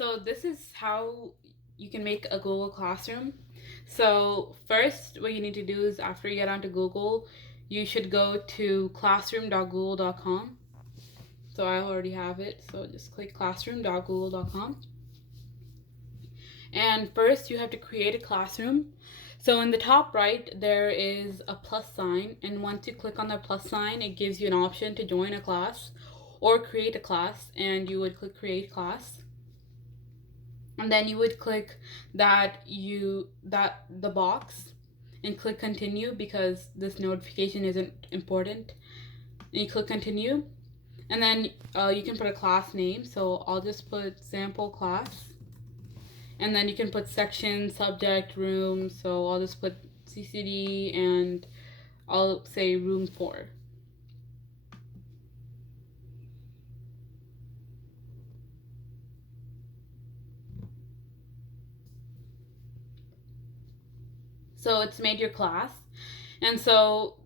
So this is how you can make a Google Classroom. So first, what you need to do is after you get onto Google, you should go to classroom.google.com. So I already have it. So just click classroom.google.com. And first, you have to create a classroom. So in the top right, there is a plus sign. And once you click on the plus sign, it gives you an option to join a class or create a class. And you would click create class. And then you would click the box and click continue because this notification isn't important. And you click continue, and then you can put a class name. So I'll just put sample class, and then you can put section, subject, room. So I'll just put CCD, and I'll say room 4. So it's made your class. And so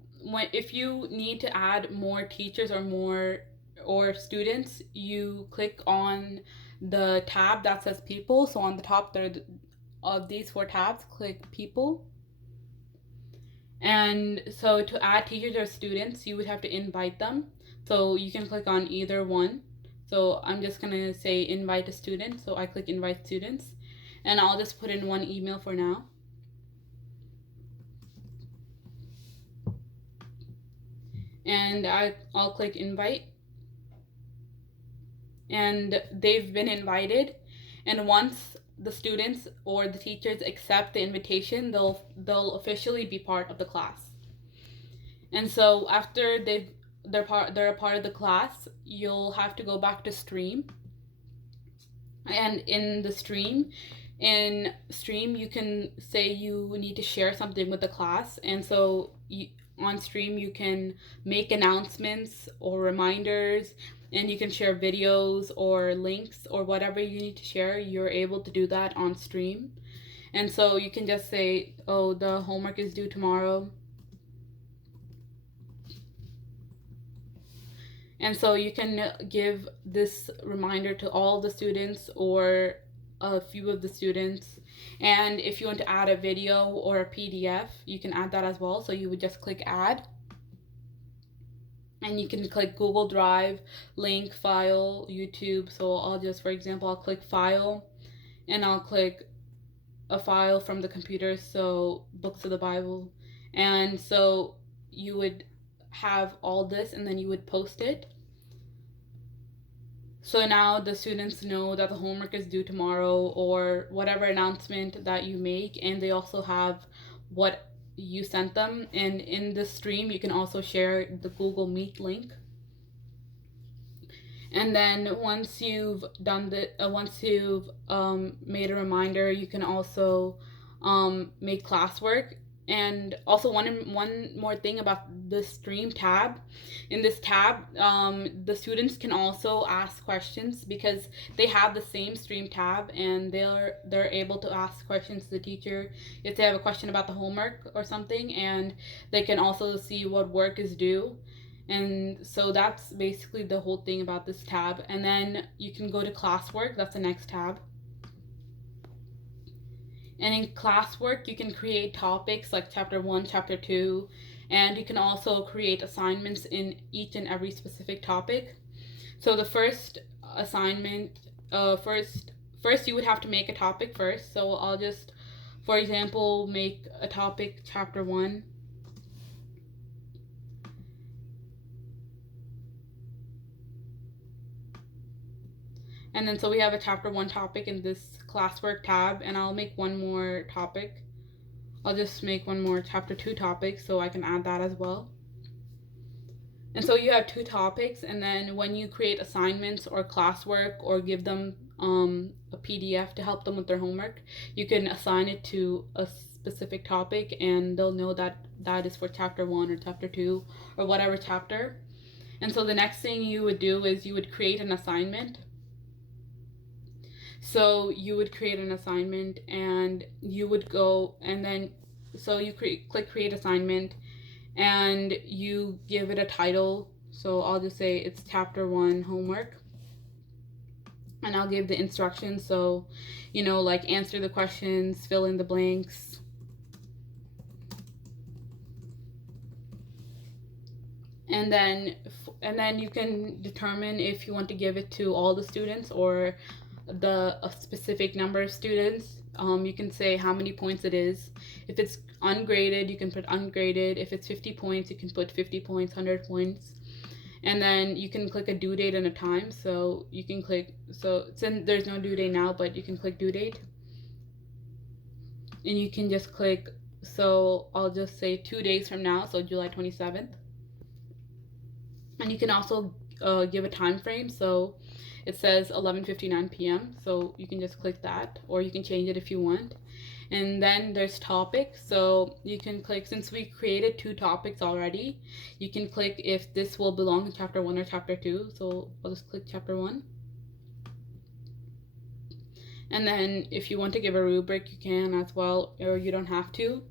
if you need to add more teachers or students, you click on the tab that says people. So on the top there of these 4 tabs, click people. And so to add teachers or students, you would have to invite them. So you can click on either one. So I'm just gonna say invite a student. So I click invite students, and I'll just put in one email for now. And I'll click invite, and they've been invited. And once the students or the teachers accept the invitation, they'll officially be part of the class. And so after they're a part of the class, you'll have to go back to stream. And in stream you can say you need to share something with the class. And so on stream you can make announcements or reminders, and you can share videos or links or whatever you need to share. You're able to do that on stream. And so you can just say, oh, the homework is due tomorrow. And so you can give this reminder to all the students or a few of the students. And if you want to add a video or a PDF, you can add that as well. So you would just click add. And you can click Google Drive, link, file, YouTube. So I'll just, for example, I'll click file, and I'll click a file from the computer, so books of the Bible. And so you would have all this, and then you would post it. So now the students know that the homework is due tomorrow, or whatever announcement that you make, and they also have what you sent them. And in the stream, you can also share the Google Meet link. And then once you've done made a reminder, you can also make classwork. And also one more thing about the stream tab. In this tab, the students can also ask questions because they have the same stream tab, and they're able to ask questions to the teacher if they have a question about the homework or something, and they can also see what work is due. And so that's basically the whole thing about this tab. And then you can go to classwork. That's the next tab. And in classwork, you can create topics like chapter 1, chapter 2, and you can also create assignments in each and every specific topic. So the first assignment, first you would have to make a topic first. So I'll just, for example, make a topic chapter 1. And then so we have a chapter 1 topic in this classwork tab, and I'll make one more topic. I'll just make one more chapter 2 topic so I can add that as well. And so you have 2 topics, and then when you create assignments or classwork or give them a PDF to help them with their homework, you can assign it to a specific topic, and they'll know that that is for chapter 1 or chapter 2 or whatever chapter. And so the next thing you would do is you would create an assignment. So you would create an assignment, and you would go, and then so you click create assignment, and you give it a title. So I'll just say it's chapter 1 homework. and I'll give the instructions. So, like answer the questions, fill in the blanks. And then you can determine if you want to give it to all the students or a specific number of students. You can say how many points it is. If it's ungraded, you can put ungraded. If it's 50 points, you can put 50 points, 100 points. And then you can click a due date and a time. So you can click, so since there's no due date now, but you can click due date. And you can just click, so I'll just say 2 days from now, so July 27th. And you can also give a time frame. So it says 11:59 p.m. So you can just click that, or you can change it if you want. And then there's topics. So you can click, since we created 2 topics already, you can click if this will belong in chapter 1 or chapter 2. So I'll just click chapter 1. And then if you want to give a rubric, you can as well, or you don't have to.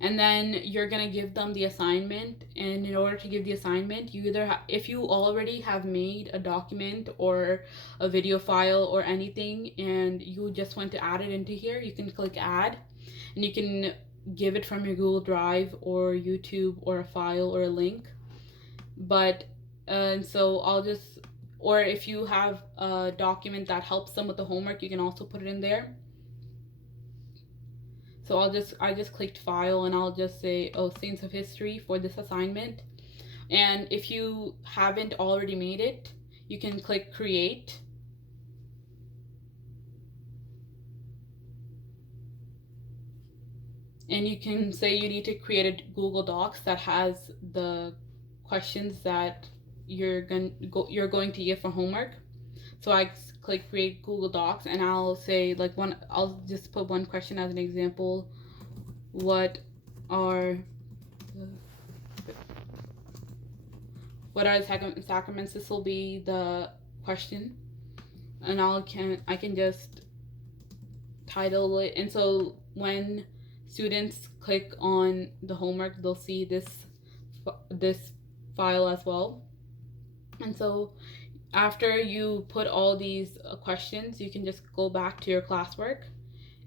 And then you're going to give them the assignment. And in order to give the assignment, you either if you already have made a document or a video file or anything and you just want to add it into here, you can click add, and you can give it from your Google Drive or YouTube or a file or a link. But and so I'll just, or if you have a document that helps them with the homework, you can also put it in there. So I just clicked file, and I'll just say, oh, Scenes of History for this assignment. And if you haven't already made it, you can click create. And you can say you need to create a Google Docs that has the questions that you're going to give for homework. So I click create Google Docs, and I'll say I'll just put one question as an example. What are the sacraments? This will be the question, and I can just title it. And so when students click on the homework, they'll see this file as well. And so after you put all these questions, you can just go back to your classwork,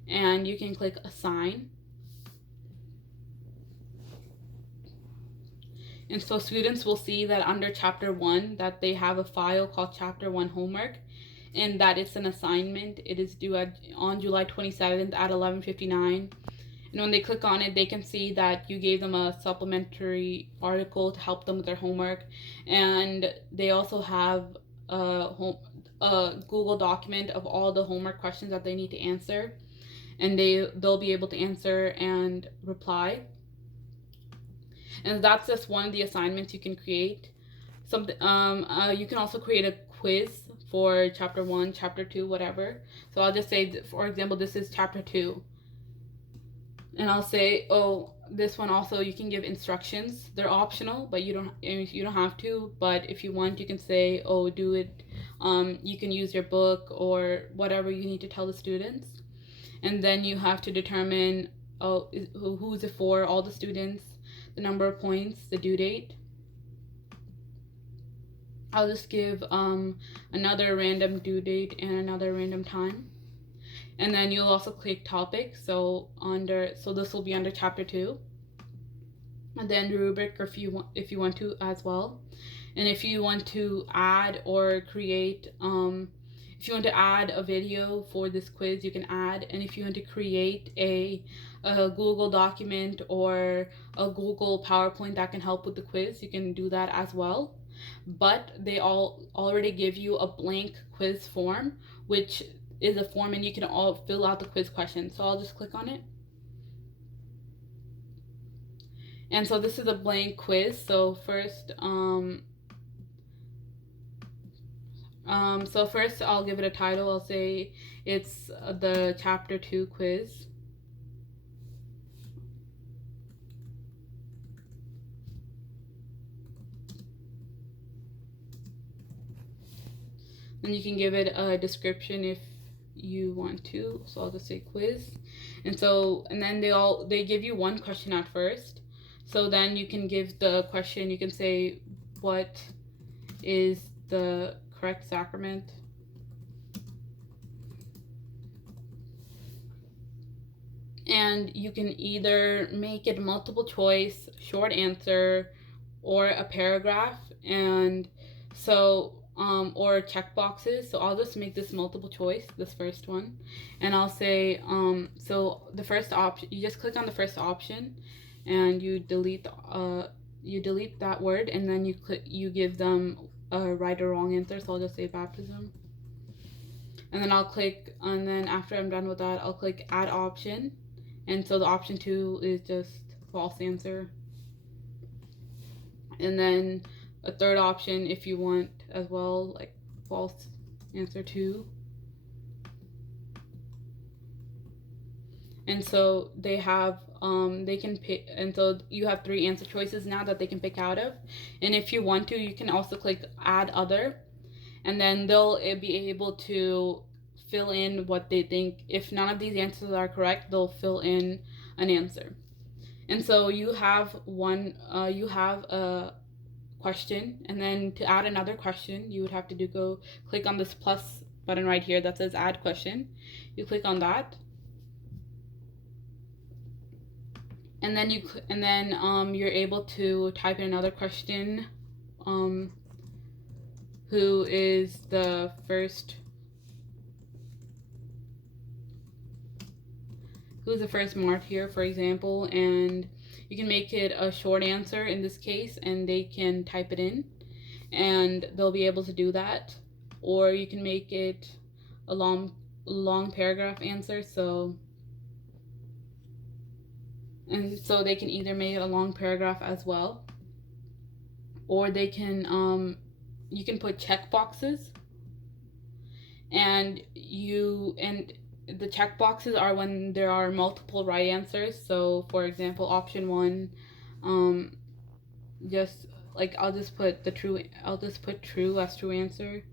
and you can click assign. And so students will see that under chapter 1 that they have a file called chapter 1 homework, and that it's an assignment. It is due on July 27th at 11:59. And when they click on it, they can see that you gave them a supplementary article to help them with their homework. And they also have a Google document of all the homework questions that they need to answer. And they'll be able to answer and reply. And that's just one of the assignments you can create. You can also create a quiz for chapter 1, chapter 2, whatever. So I'll just say, for example, this is chapter 2. And I'll say, oh, this one also, you can give instructions. They're optional, but you don't have to. But if you want, you can say, oh, do it. You can use your book or whatever you need to tell the students. And then you have to determine, who's it for, all the students, the number of points, the due date. I'll just give another random due date and another random time. And then you'll also click topic. So this will be under chapter 2. And then rubric, or if you want to as well. And if you want to add or create, if you want to add a video for this quiz, you can add. And if you want to create a Google document or a Google PowerPoint that can help with the quiz, you can do that as well. But they all already give you a blank quiz form, which is a form, and you can all fill out the quiz questions. So I'll just click on it. And so this is a blank quiz. So first, I'll give it a title. I'll say it's the chapter 2 quiz. And you can give it a description if you want to. So I'll just say quiz. And then they give you one question at first. So then you can give the question, you can say, what is the correct sacrament? And you can either make it multiple choice, short answer, or a paragraph, and so or check boxes. So I'll just make this multiple choice, this first one, and I'll say so the first option, you just click on the first option, and you delete that word, and then you give them a right or wrong answer. So I'll just say baptism, and then I'll click, and then after I'm done with that, I'll click add option, and so the option 2 is just false answer. And then a third option, if you want as well, like false answer 2. And so they have they can pick, and so you have 3 answer choices now that they can pick out of. And if you want to, you can also click add other, and then they'll be able to fill in what they think. If none of these answers are correct, they'll fill in an answer. And so you have a question, and then to add another question, you would have to go click on this plus button right here that says add question. You click on that, and then you're able to type in another question. Who is the first martyr, for example, and you can make it a short answer in this case, and they can type it in, and they'll be able to do that. Or you can make it a long paragraph answer, so they can either make it a long paragraph as well, or they can you can put check boxes, and the check boxes are when there are multiple right answers. So for example, option 1, just like I'll just put true as true answer,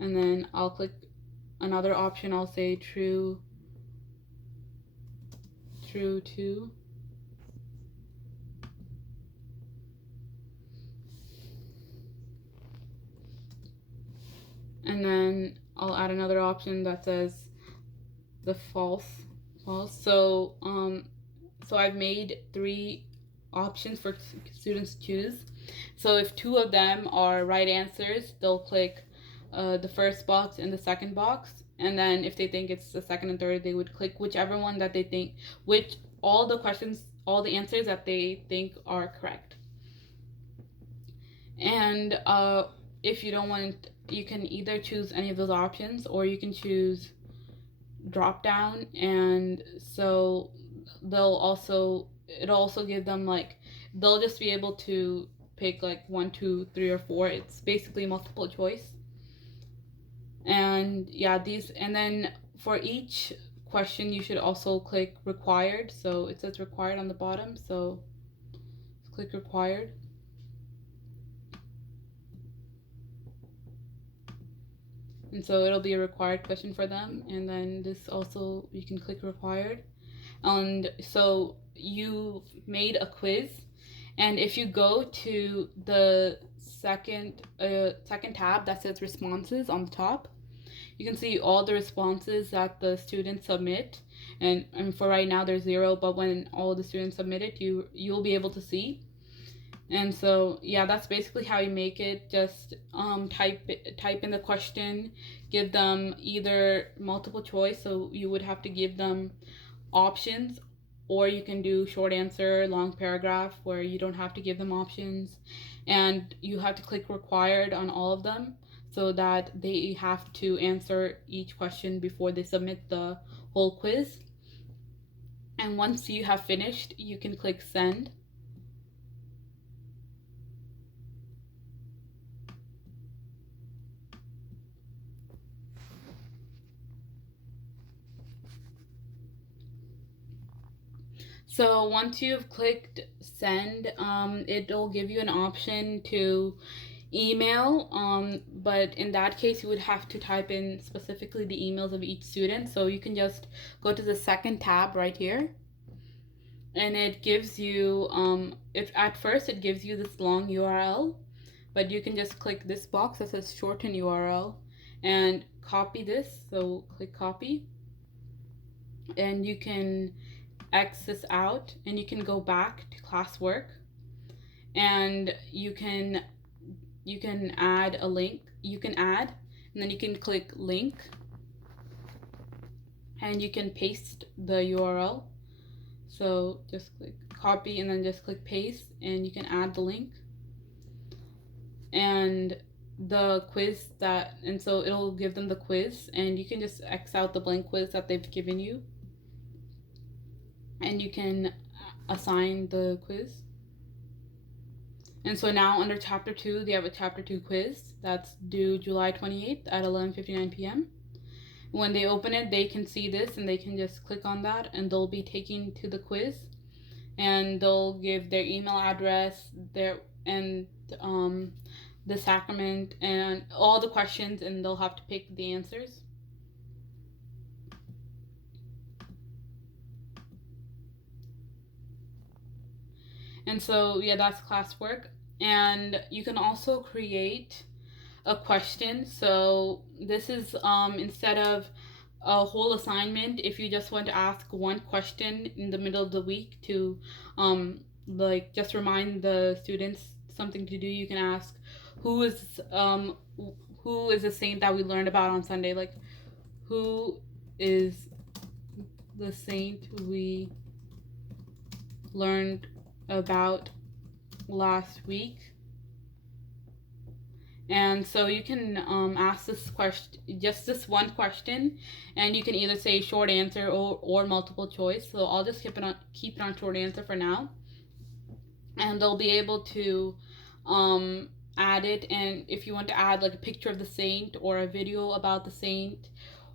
and then I'll click another option, I'll say true 2. And then I'll add another option that says the false. So I've made 3 options for students to choose. So if 2 of them are right answers, they'll click the first box and the second box, and then if they think it's the second and third, they would click whichever one that they think, all the answers that they think are correct. And if you don't want, you can either choose any of those options, or you can choose drop down, and so it'll also give them, like, they'll just be able to pick like 1, 2, 3, or 4. It's basically multiple choice. And yeah, and then for each question you should also click required. So it says required on the bottom, so click required. And so it'll be a required question for them. And then this also, you can click required. And so you made a quiz, and if you go to the second tab that says responses on the top, you can see all the responses that the students submit. And for right now there's 0, but when all the students submit it, you'll be able to see. And so yeah, that's basically how you make it. Just type in the question, give them either multiple choice, so you would have to give them options, or you can do short answer, long paragraph, where you don't have to give them options, and you have to click required on all of them so that they have to answer each question before they submit the whole quiz. And once you have finished, you can click send. So once you've clicked send, it'll give you an option to email, but in that case you would have to type in specifically the emails of each student. So you can just go to the second tab right here, and it gives you at first it gives you this long URL, but you can just click this box that says shorten URL and copy this. So click copy, and you can X this out and you can go back to classwork, and you can add a link. You can add, and then you can click link, and you can paste the URL. So just click copy and then just click paste, and you can add the link and the quiz and so it'll give them the quiz, and you can just X out the blank quiz that they've given you, and you can assign the quiz. And so now under chapter 2, they have a chapter 2 quiz that's due July 28th at 11:59 p.m. When they open it, they can see this and they can just click on that, and they'll be taken to the quiz, and they'll give their email address, the sacrament and all the questions, and they'll have to pick the answers. And so yeah, that's classwork. And you can also create a question. So this is instead of a whole assignment, if you just want to ask one question in the middle of the week to like just remind the students something to do, you can ask who is the saint that we learned about on Sunday? Like, who is the saint we learned about last week? And so you can ask this question, just this one question, and you can either say short answer or multiple choice. So I'll just keep it on short answer for now, and they'll be able to add it. And if you want to add like a picture of the saint or a video about the saint,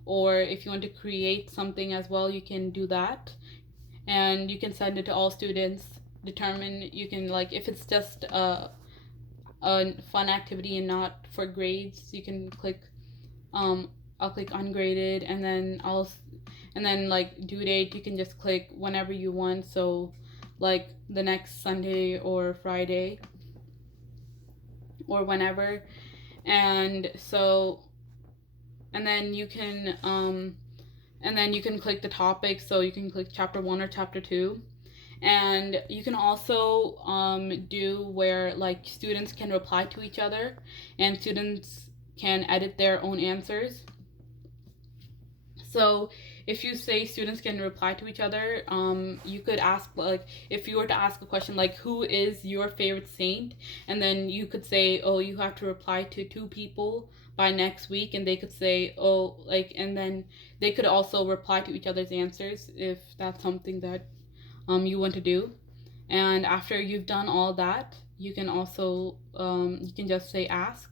or if you want to create something as well, you can do that, and you can send it to all students. You can, like, if it's just a fun activity and not for grades, you can click I'll click ungraded, and then like due date, you can just click whenever you want, so like the next Sunday or Friday or whenever. And then you can click the topic, so you can click chapter 1 or chapter 2. And you can also do where like students can reply to each other, and students can edit their own answers. So if you say students can reply to each other, you could ask, like, if you were to ask a question like, who is your favorite saint? And then you could say, oh, you have to reply to 2 people by next week, and they could say, oh, like, and then they could also reply to each other's answers if that's something that you want to do. And after you've done all that, you can also you can just say ask.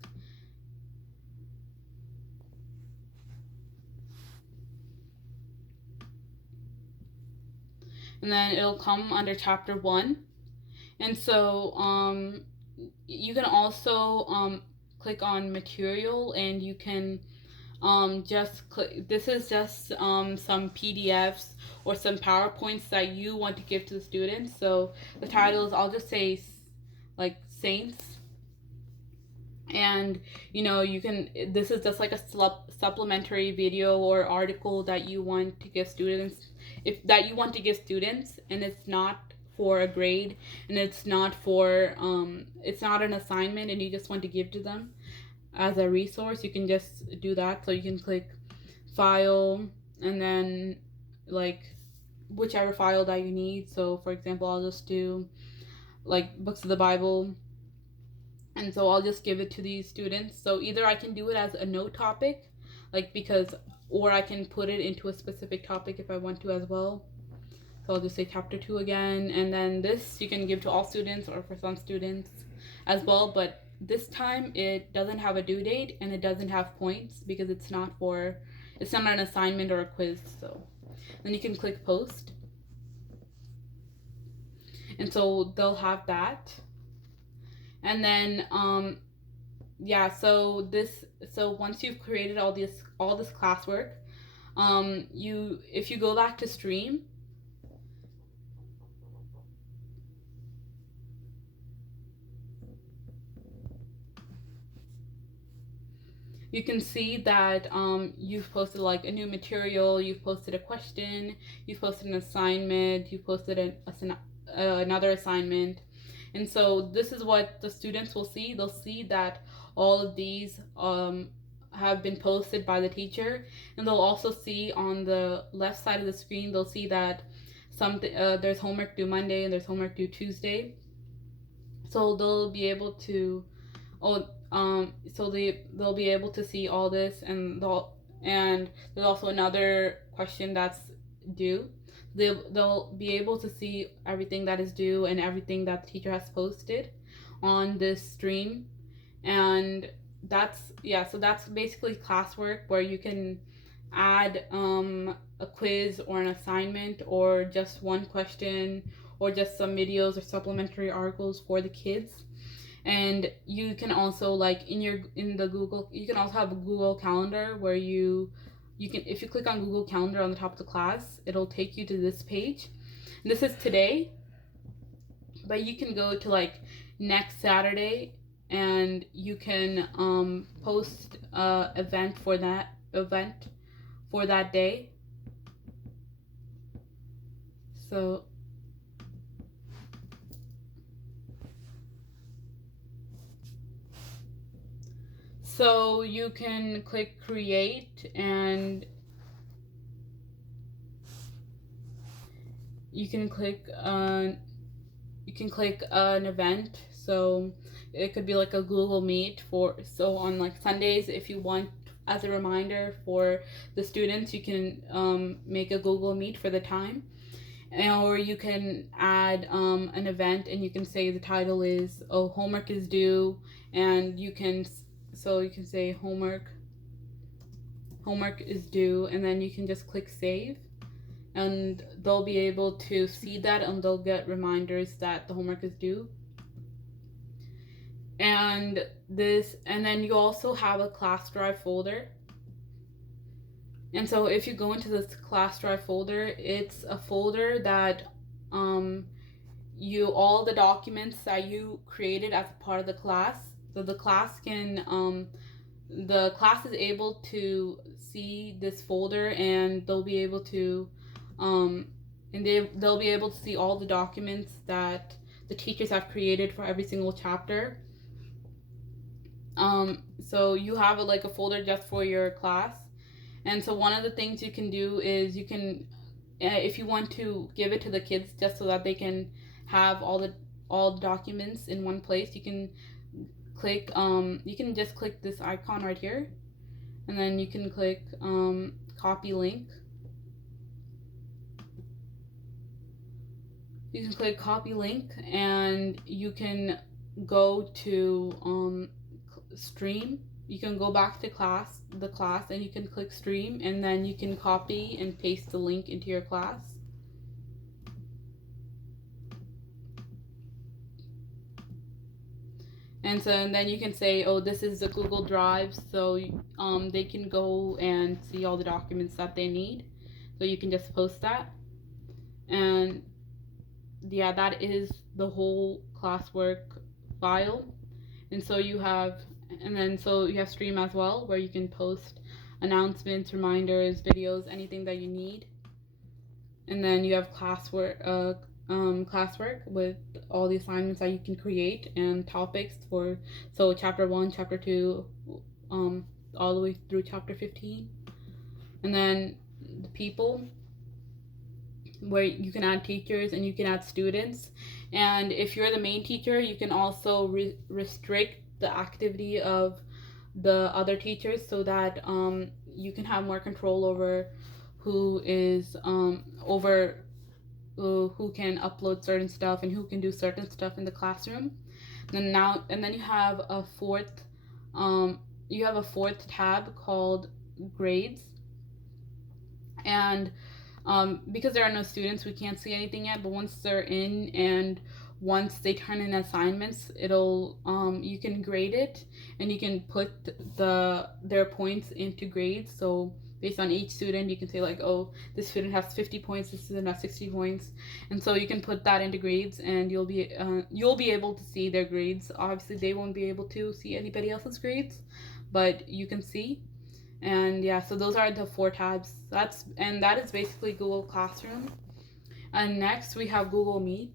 And then it'll come under chapter 1. And so you can also click on material, and you can just click. This is just some PDFs or some PowerPoints that you want to give to the students. So the title is, I'll just say like saints, and you can, this is just like a supplementary video or article that you want to give students, and it's not for a grade, and it's not an assignment, and you just want to give to them as a resource. You can just do that. So you can click file, and then like whichever file that you need. So for example, I'll just do like books of the Bible, and so I'll just give it to these students. So either I can do it as a note topic, or I can put it into a specific topic if I want to as well. So I'll just say chapter 2 again, and then this you can give to all students or for some students as well. But this time it doesn't have a due date, and it doesn't have points because it's not an assignment or a quiz. So then you can click post, and so they'll have that. And then so once you've created all this classwork, if you go back to stream, you can see that you've posted like a new material, you've posted a question, you've posted an assignment, you've posted another assignment. And so this is what the students will see. They'll see that all of these have been posted by the teacher, and they'll also see on the left side of the screen, they'll see that there's homework due Monday and there's homework due Tuesday. So they'll be able to they'll be able to see all this, and there's also another question that's due. They'll be able to see everything that is due and everything that the teacher has posted on this stream. And so that's basically classwork, where you can add a quiz or an assignment or just one question or just some videos or supplementary articles for the kids. And you can also, like, in the Google, you can also have a Google Calendar where you can, if you click on Google Calendar on the top of the class, it'll take you to this page. And this is today, but you can go to like next Saturday, and you can post a event for that day. So you can click create, and you can click an event. So it could be like a Google Meet so on like Sundays, if you want, as a reminder for the students, you can make a Google Meet for the time. Or you can add an event, and you can say the title is homework is due, and you can say homework is due, and then you can just click save, and they'll be able to see that, and they'll get reminders that the homework is due. And then you also have a class drive folder. And so if you go into this class drive folder, it's a folder that all the documents that you created as a part of the class. So the class is able to see this folder, and they'll be able to they'll be able to see all the documents that the teachers have created for every single chapter. So you have a folder just for your class. And so one of the things you can do is you can, if you want to give it to the kids just so that they can have all the documents in one place, you can just click this icon right here, and then you can click copy link. You can click copy link, and you can go to stream. You can go back to the class, and you can click stream, and then you can copy and paste the link into your class. And then you can say, this is the Google Drive, so they can go and see all the documents that they need. So you can just post that. And yeah, that is the whole classwork file. And so you have stream as well, where you can post announcements, reminders, videos, anything that you need. And then you have classwork with all the assignments that you can create, and topics so chapter 1, chapter 2, all the way through chapter 15. And then the people, where you can add teachers and you can add students. And if you're the main teacher, you can also restrict the activity of the other teachers, so that you can have more control over who can upload certain stuff and who can do certain stuff in the classroom. And then you have a fourth tab called grades. And because there are no students, we can't see anything yet, but once they're in and once they turn in assignments, it'll you can grade it, and you can put their points into grades. So based on each student, you can say this student has 50 points, this student has 60 points, and so you can put that into grades, and you'll be able to see their grades. Obviously, they won't be able to see anybody else's grades, but you can see. And yeah, so those are the four tabs. That is basically Google Classroom. And next we have Google Meet.